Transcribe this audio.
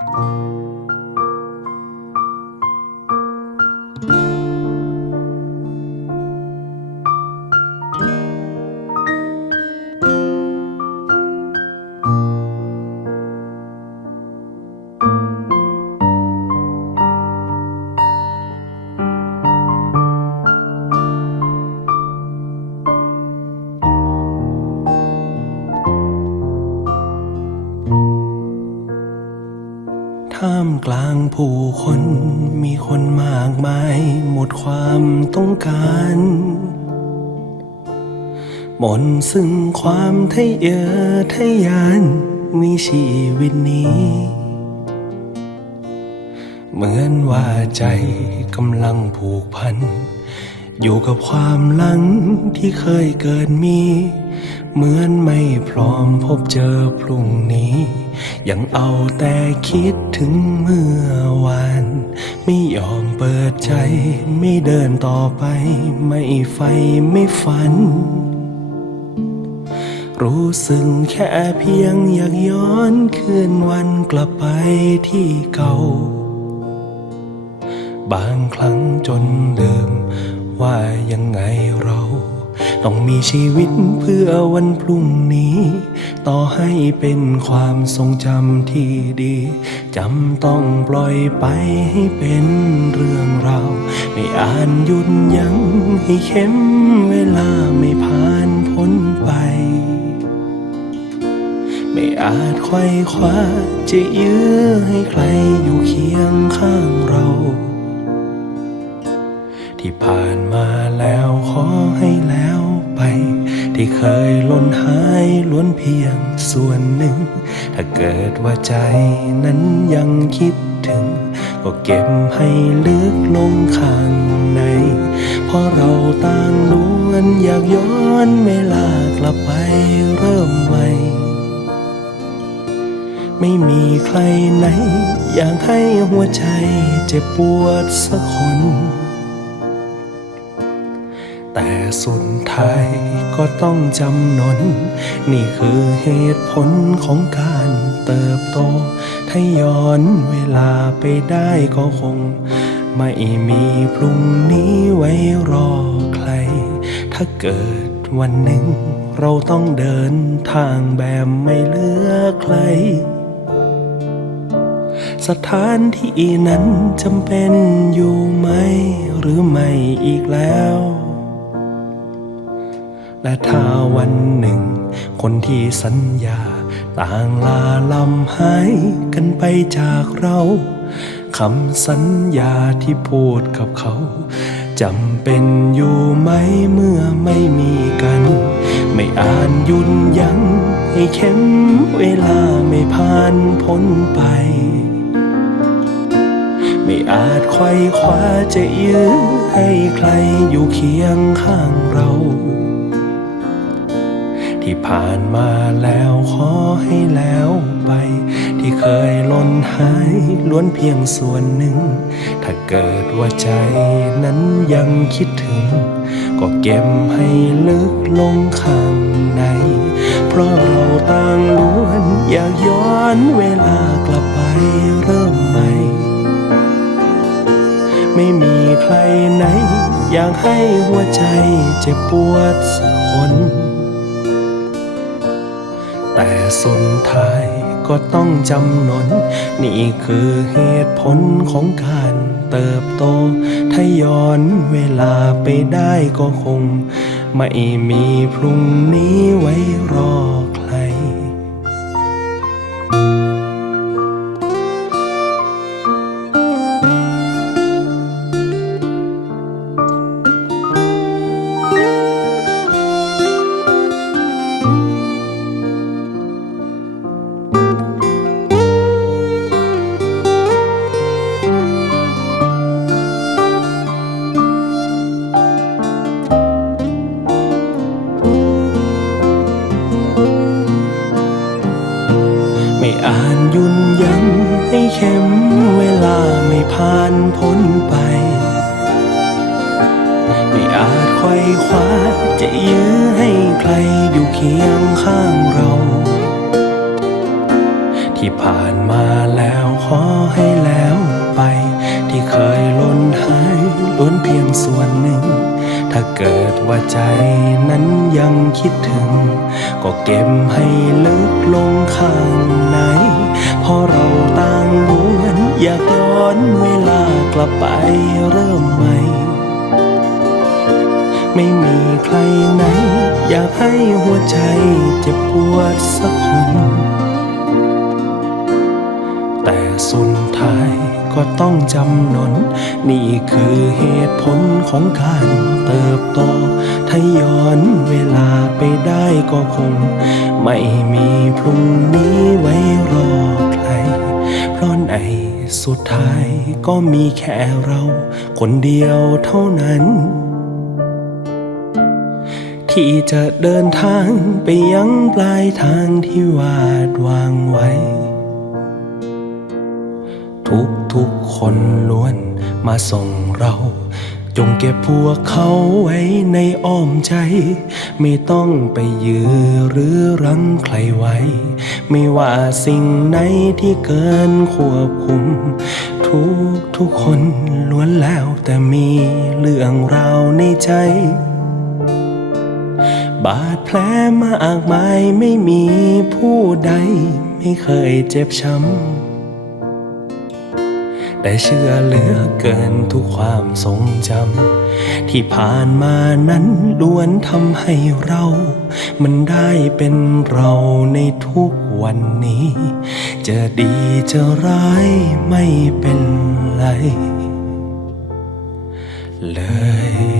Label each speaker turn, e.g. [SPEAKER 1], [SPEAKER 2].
[SPEAKER 1] ท่า กลางผู้คนมีคนมากมาย หมดความต้องการ หมนซึ่งความทะเยอทะยานมีชีวิตนี้ เหมือนว่าใจกำลังผูกพัน อยู่กับความหลังที่เคยเกิดมี เหมือนไม่พร้อมพบเจอพรุ่งนี้ ยังเอาแต่คิดถึงเมื่อวาน ไม่ยอมเปิดใจ ไม่เดินต่อไป ไม่ไฟไม่ฝัน รู้สึกแค่เพียงอยากย้อนคืนวันกลับไปที่เก่า บางครั้งจนเดิมว่ายังไงเรา ต้องมีชีวิตเพื่อวันพรุ่งนี้ ต่อให้เป็นความทรงจำที่ดีจำต้องปล่อยไปให้เป็นเรื่องราวไม่อ่านหยุดยั้งให้เข้มเวลาไม่ผ่านพ้นไป ไม่อาจไขว้คว้าจะยื้อให้ใครอยู่เคียงข้างเราที่ผ่านมาแล้วขอให้แล้ว ไป ที่เคยหล่นหายล้วนเพียงส่วนหนึ่ง ถ้าเกิดว่าใจนั้นยังคิดถึง ก็เก็บให้ลึกลงข้างใน เพราะเราต่างล้วนอยากย้อนเวลากลับไปเริ่มใหม่ ไม่มีใครไหน อยากให้หัวใจเจ็บปวดสักคน แต่สุดท้ายก็ต้องจำนน นี่คือเหตุผลของการเติบโต ถ้าย้อนเวลาไปได้ก็คง ไม่มีพรุ่งนี้ไว้รอใคร ถ้าเกิดวันหนึ่ง เราต้องเดินทางแบบไม่เหลือใครสถานที่นั้นจำเป็นอยู่ไหม หรือไม่อีกแล้ว และถ้าวันหนึ่ง คนที่สัญญา ต่างลาลำหายกันไปจากเราคำสัญญาที่พูดกับเขาจำเป็นอยู่ไหมเมื่อไม่มีกัน ไม่อ่านยุนยั้งให้เข้มเวลาไม่ผ่านพ้นไป ไม่อาจไขว้คว้าจะยื้อให้ใครอยู่เคียงข้างเรา ที่ผ่านมาแล้วขอให้แล้วไป ที่เคยล่นหายล้วนเพียงส่วนหนึ่ง ถ้าเกิดว่าใจนั้นยังคิดถึง ก็เก็บให้ลึกลงข้างใน เพราะเราต่างล้วนอยากย้อนเวลากลับไปเริ่มใหม่ ไม่มีใครไหน อยากให้หัวใจเจ็บปวดสักคน แต่สุดท้ายก็ต้องจำนน นี่คือเหตุผลของการเติบโต ถ้าย้อนเวลาไปได้ก็คง ไม่มีพรุ่งนี้ไว้รอ ยุ่นยั้งให้เข้มเวลาไม่ผ่านพ้นไป ไม่อาจไขว้คว้าจะยื้อให้ใครอยู่เคียงข้างเรา ที่ผ่านมาแล้วขอให้แล้วไป ที่เคยล้นหายล้นเพียงส่วนหนึ่ง ถ้าเกิดว่าใจนั้นยังคิดถึง ก็เก็บให้ลึกลงข้างในเพราะเราต่างล้วนอยากย้อนเวลากลับไปเริ่มใหม่ ไม่มีใครไหน อยากให้หัวใจเจ็บปวดสักคน แต่สุดท้ายก็ต้องจำนน นี่คือเหตุผลของการเติบโต ถ้าย้อนเวลาไปได้ก็คง ไม่มีพรุ่งนี้ไว้รอใคร เพราะในสุดท้ายก็มีแค่เรา คนเดียวเท่านั้นที่จะเดินทางไปยังปลายทางที่วาดวางไว้ ทุกทุกคนล้วนมาส่งเรา จงเก็บพวกเขาไว้ในอ้อมใจ ไม่ต้องไปยื้อหรือรั้งใครไว้ ไม่ว่าสิ่งไหนที่เกินควบคุม ทุกทุกคนล้วนแล้วแต่มีเรื่องราวในใจบาดแผลมากมายไม่มีผู้ใด ไม่เคยเจ็บช้ำ แต่เชื่อเหลือเกินทุกความทรงจำที่ผ่านมานั้นล้วนทำให้เรา มันได้เป็นเราในทุกวันนี้ จะดีจะร้ายไม่เป็นไร เลย